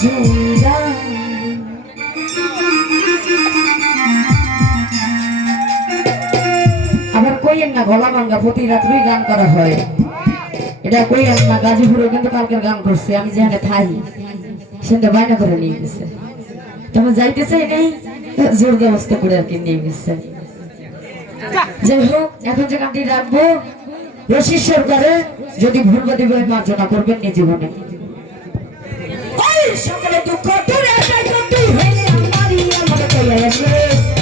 চূড়া আবার কইয়েন না গলা ভাঙ্গা, প্রতি রাত্রেই গান করা হয়। এটা কই কইয়েন না গাজীপুরে কিন্তু কালকের গান করছে, আমি যেখানে থাকি সেটা বায়না করে নিয়ে গেছে। তখন চাই নেই জোর ব্যবস্থা করে আর কি নিয়ে গেছে। যাই হোক, এখন যে গানটি রাখব রশি সরকারে যদি ভুল বাদী মার্জনা করবেন নিজ জীবনে। সকলে দুঃখ দূরে আমার আমার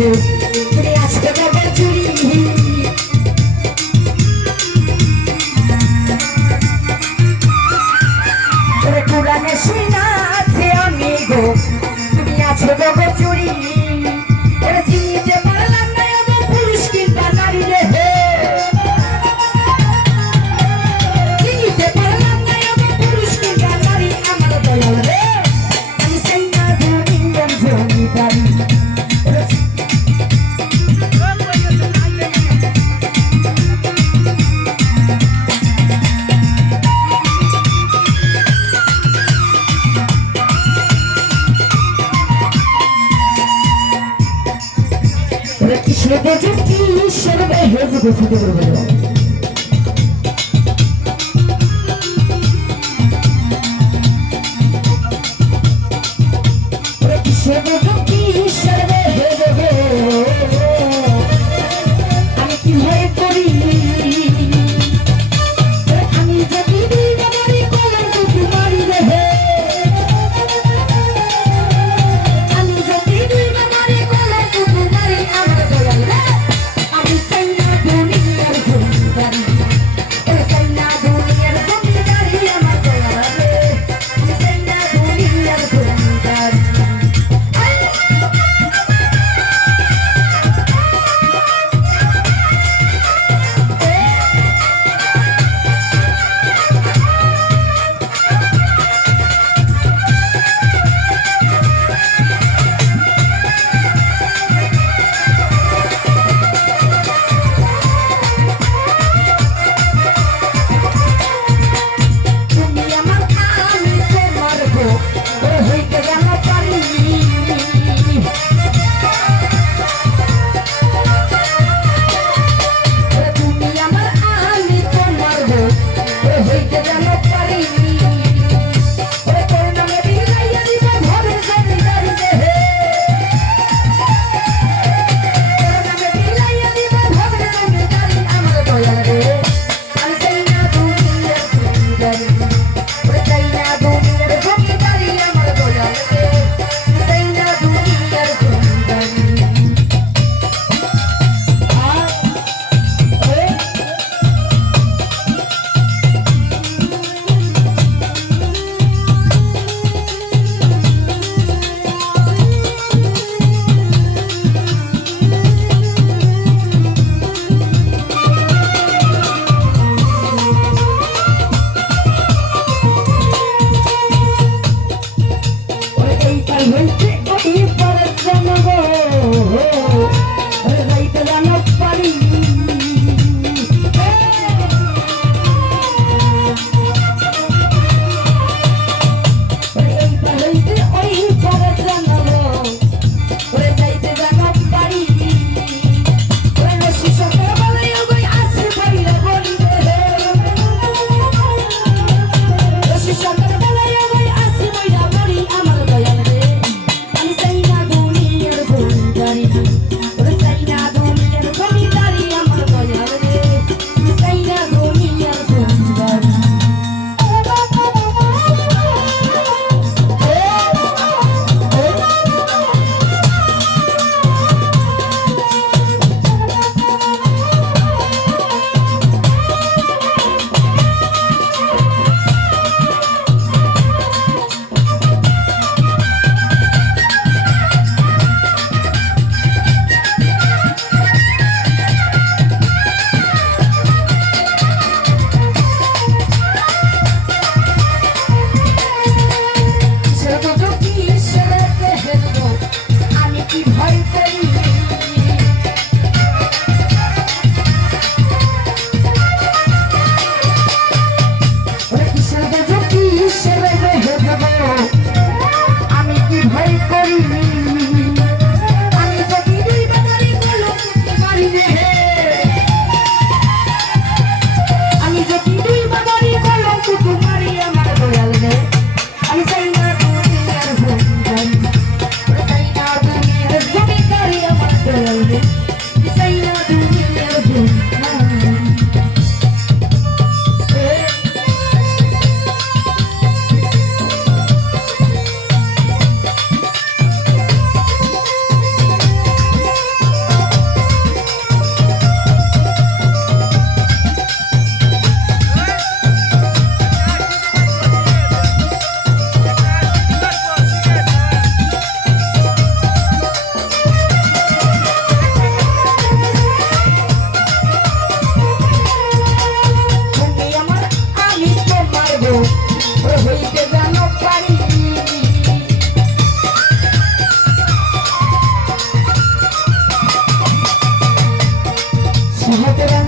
you. 제 성격으로 가요.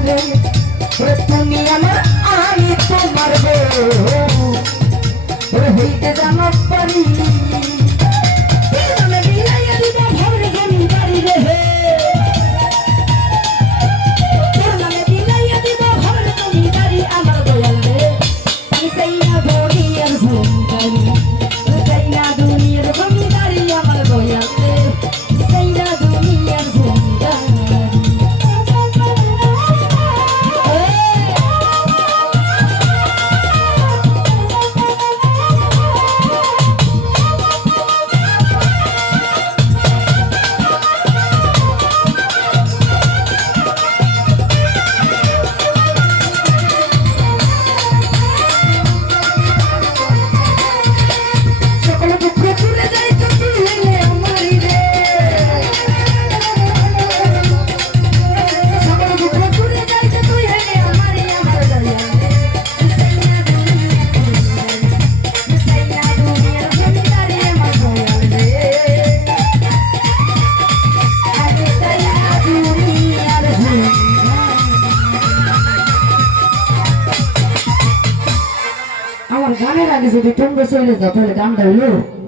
জানে ওরে তুমি আমি তোমার হইতে জানো পারি। દીધું ને બસો એટલે જતો એટલે ગામ દઉં